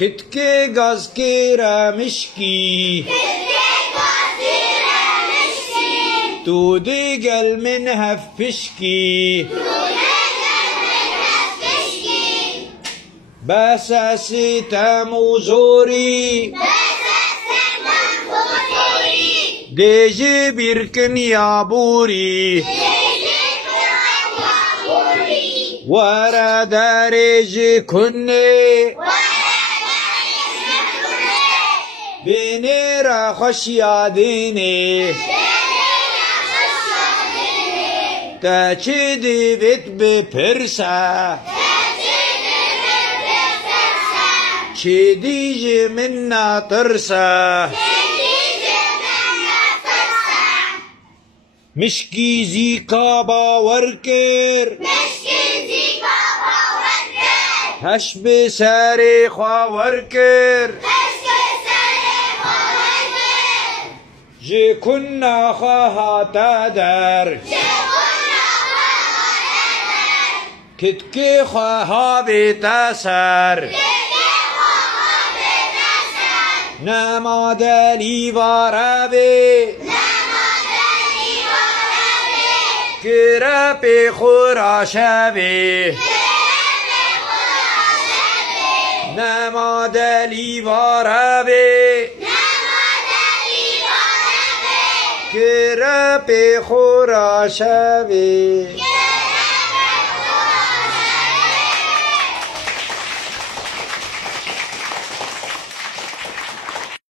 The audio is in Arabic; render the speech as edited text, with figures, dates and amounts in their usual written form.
کتکه گاز کیرا مشکی تو دیگل من هف پشکی بساسی تموزوری دیجی بیرکن یابوری ورا دارج کنی بینی را خوش یادینی تا چی دیویت بپرسا چی دیجی من ناترسا مشکی زیکا باور کر هش بساری خواور کر جی کنا خواهاتا در کتکی خواها بیتا سر نمادلی وارابی کرا پی خورا شوی نمادلی وارابی کرا پی خورا شوی